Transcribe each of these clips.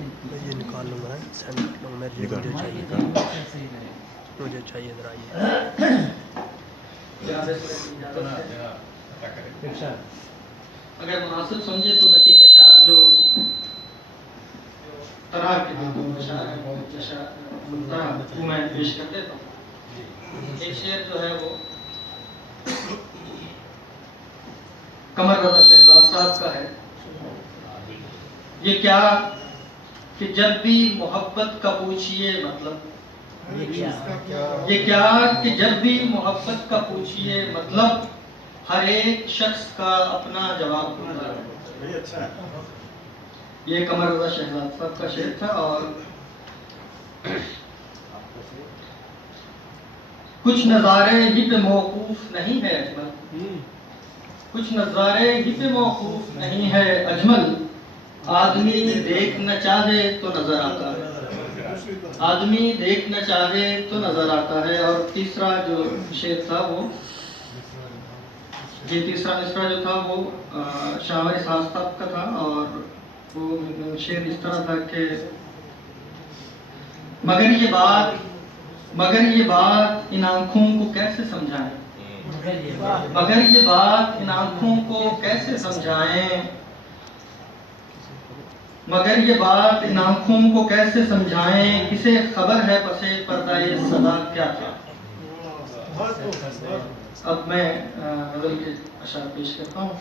یہ نکال لوں گا، سینڈ کر لوں گا، مجھے چاہیے تھا، مجھے چاہیے ذرا یہ اگر مناسب سمجھے تو میں 3 اشعار جو طرح کے 2 اشعار ہیں وہ میں پیش کر دیتا ہوں۔ ایک شعر جو ہے وہ قمر رضا شہزاد صاحب کا ہے۔ یہ کیا کہ جب بھی محبت کا پوچھئے مطلب، یہ کیا کہ جب بھی محبت کا پوچھئے مطلب، ہر ایک شخص کا اپنا جواب ہوتا ہے۔ یہ قمر رضا شہزاد صاحب کا شعر تھا۔ اور کچھ نظارے ہی پہ موقوف نہیں ہے اجمل، کچھ نظارے ہی پہ موقوف نہیں ہے اجمل، آدمی دیکھ نہ چاہے تو نظر آتا ہے، آدمی دیکھ نہ چاہے تو نظر آتا ہے۔ اور تیسرا جو شعر تھا وہ، یہ تیسرا مصرع جو تھا وہ شاعر اسحاق صاحب کا تھا، اور وہ شعر اس طرح تھا کہ مگر یہ بات ان آنکھوں کو کیسے سمجھائیں، مگر یہ بات ان آنکھوں کو کیسے سمجھائیں، مگر یہ بات ان آنکھوں کو کیسے سمجھائیں، کسے خبر ہے پس پردہ صدا کیا کیا۔ اب میں غزل کے اشعار پیش کرتا ہوں۔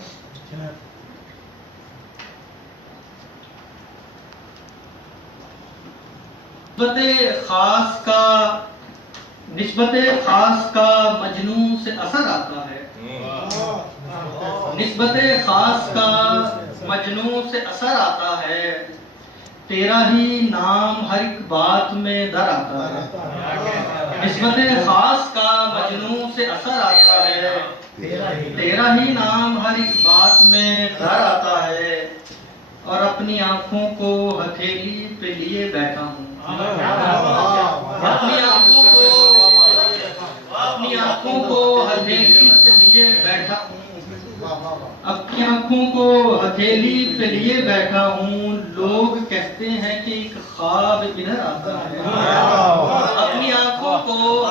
نسبت خاص کا مجنوں سے اثر آتا ہے، نسبت خاص کا مجنوں سے اثر آتا ہے، تیرا ہی نام ہر ایک بات میں در آتا ہے، نسبت خاص کا مجنوں سے اثر آتا ہے، تیرا ہی نام ہر ایک بات میں در آتا ہے، اور اپنی آنکھوں کو ہتھیلی پہ لیے بیٹھا ہوں، اپنی آنکھوں کو ہتھیلی پہ لیے بیٹھا ہوں، اپنی آنکھوں کو ہتھیلی پہ لیے بیٹھا ہوں، لوگ کہتے ہیں کہ ایک خواب ادھر آتا ہے، اپنی آنکھوں کو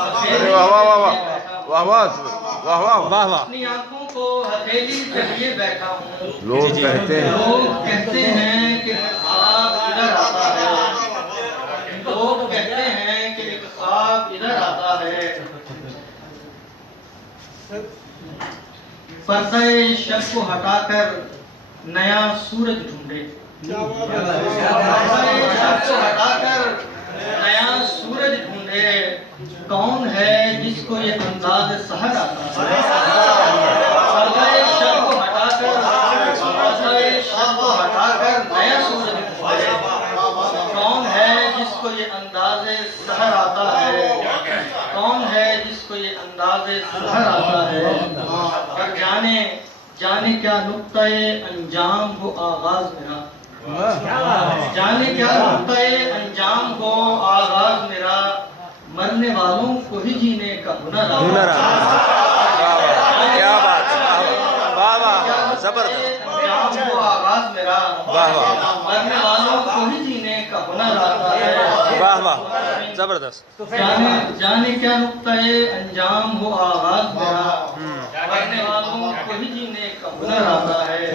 ہتھیلی پہ لیے بیٹھا ہوں، لوگ کہتے ہیں کہ خواب ادھر آتا ہے، لوگ کہتے ہیں کہ ایک خواب ادھر آتا ہے، پردہ شب کو ہٹا کر نیا سورج ڈھونڈے، پردہ شب کو ہٹا کر نیا سورج ڈھونڈے، کون ہے جس کو یہ انداز سحر آتا ہے، پردہ شب کو ہٹا کر نیا سورج ڈھونڈے، کون ہے جس کو یہ انداز سحر آتا ہے، کون ہے جس کو یہ انداز سحر آتا ہے، اور جانے کیا نقطۂ انجام ہو آغاز میرا، جانے کیا نقطۂ انجام ہو آغاز میرا، مرنے والوں کو ہی جینے کا ہنر آتا ہے، کیا بات ہے، زبردست، انجام ہو آغاز میرا، مرنے والوں کو ہی جینے کا ہنر آتا ہے، واہ واہ زبردست، جانے کیا نقطۂ انجام ہو آغاز میرا، مرنے والوں کو ہی جینے کا ہنر آتا ہے۔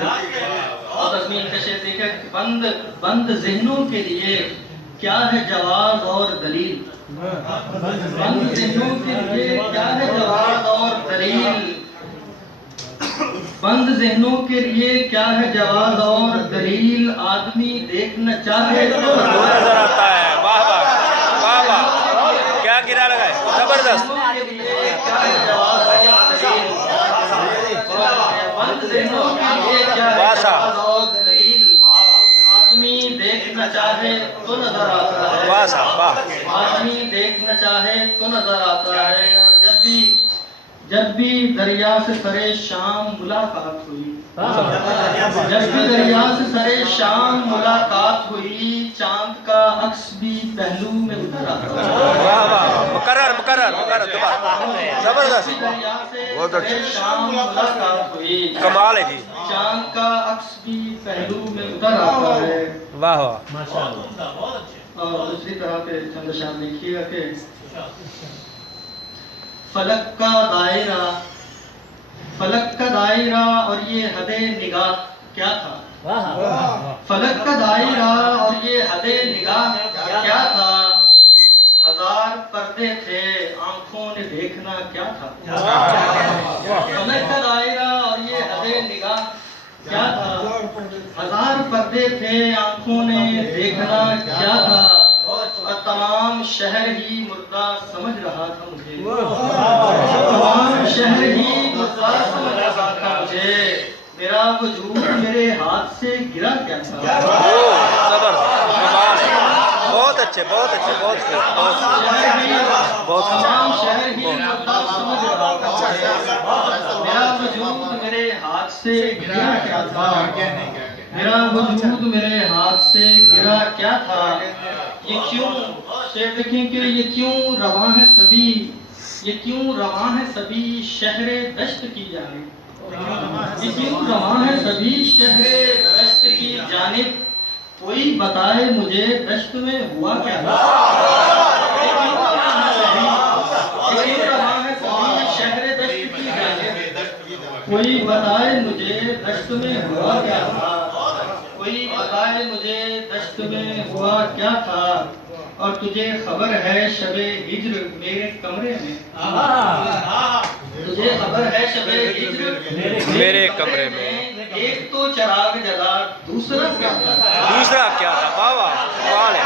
اور تزمین کا شعر دیکھیں، بند ذہنوں کے لیے کیا ہے جواز اور دلیل، بند ذہنوں کے لیے کیا ہے جواز اور دلیل، بند ذہنوں کے لیے کیا ہے جواز اور دلیل، آدمی دیکھنا چاہے تو نظر آتا ہے، واہ واہ واہ واہ، کیا گرا لگائے، زبردست، آدمی دیکھنا چاہے تو نظر آتا ہے، آدمی دیکھنا چاہے تو نظر آتا ہے، اور جب بھی دریا سے سرے شام ملاقات ہوئی، جب بھی دریا سے سرے شام ملاقات ہوئی، चांद का अक्स भी पहलू में उतर आता है। वाह वाह मुकर्रर मुकर्रर मुकर्रर दोबारा जबरदस्त दरिया से बहुत अच्छे। शाम मुलाकात हुई, कमाल है जी चांद का अक्स भी पहलू में उतर आता है। वाह वाह और दूसरी तरह पे चंद शाम लिखिएगा कि फलक का दायरा और ये हदे निगाह क्या था। फलक का दायरा और ये हदे निगाह क्या था, हजार पर्दे थे आंखों ने देखना क्या था। फलक का दायरा और ये हदे निगाह क्या था, हजार पर्दे थे आंखों ने देखना क्या था, और तमाम शहर ही मुर्दा समझ रहा था मुझे। तमाम शहर ही मुर्दा समझ रहा था मुझे, मेरा वजूद मेरे हाथ से गिरा क्या था। जबरदस्त कमाल है बहुत अच्छे बहुत अच्छे बहुत तमाम शहर ही मुर्दा समझ रहा था मुझे, मेरा वजूद मेरे हाथ से गिरा क्या था। मेरा वजूद मेरे हाथ से गिरा क्या था। ये क्यों शेर देखें कि ये क्यों रवां है सभी, ये क्यों रवां है सभी शहरे दश्त की जानिब, ये क्यों रवां है सभी शहरे दश्त की जानिब, कोई बताए मुझे दश्त में हुआ क्या। ये क्यों रवां है सभी शहरे दश्त की जानिब, कोई बताए मुझे दश्त में हुआ क्या था। कोई बताए मुझे दश्त में हुआ क्या था, और तुझे खबर है शबे हिज्र मेरे कमरे में। तुझे खबर है शबे हिज्र मेरे कमरे में एक तो चिराग जला दूसरा क्या था। दूसरा क्या था। वाह वाह कमाल है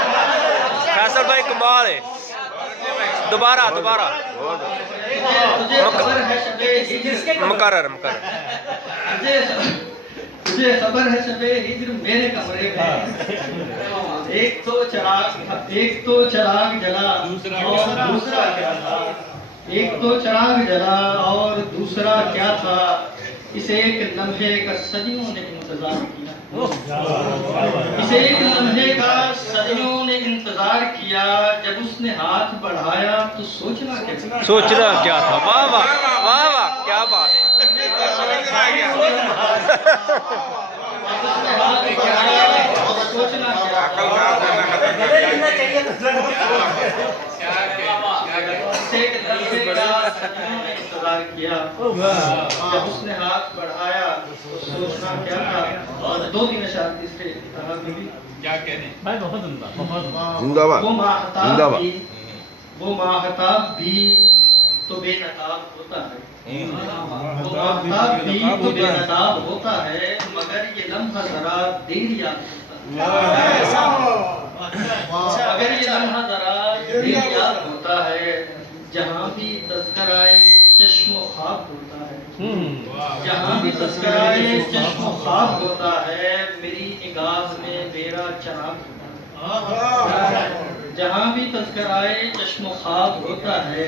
फैसल भाई कमाल है दोबारा दोबारा तुझे खबर है शबे हिज्र मुकर्रर मुकर्रर तुझे खबर है शबे हिज्र मेरे कमरे में एक तो चिराग जला और दूसरा क्या था। एक तो चिराग जला और दूसरा क्या था, इस एक लम्हे का सदियों ने इंतजार किया। इस एक लम्हे का सदियों ने इंतजार किया, जब उसने हाथ बढ़ाया तो सोचना क्या था। वाह वाह वाह वाह क्या बात है सोचना इंतजार किया, जब उसने हाथ बढ़ाया तो सोचना क्या था। और दो तीन अशार तीसरे जिंदाबाद जिंदाबाद। वो माहताब भी तो बेनकाब होता है, वो माहताब भी तो बेनकाब होता है, मगर ये लम्हा जरा देर याद होता है। अगर ये लम्हा जरा देर याद होता है, जहाँ भी तज़किराए चश्मो ख्वाब होता है, जहाँ भी तज़किराए चश्मो ख्वाब होता है, मेरी निगाह में मेरा चराग होता है। जहाँ भी तज़किराए चश्मो ख्वाब होता है,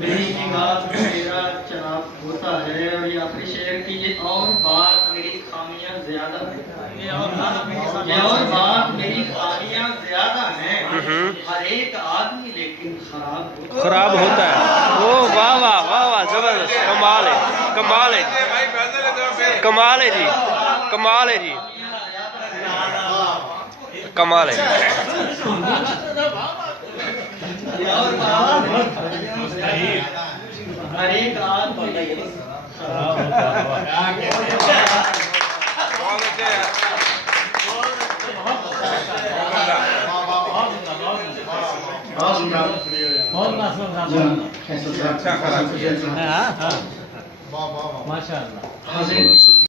मेरी निगाह में मेरा चराग होता है। और ये आखिरी शेर की ये और बात मेरी खामियां ज्यादा है, ये और बात मेरी खामियां ज्यादा हैं, हर एक आदमी लेकिन खराब होता है। ओ वाह वाह वाह वाह जबरदस्त कमाल है कमाल है कमाल है जी कमाल है जी कमाल है। हर एक आदमी माशाअल्लाह।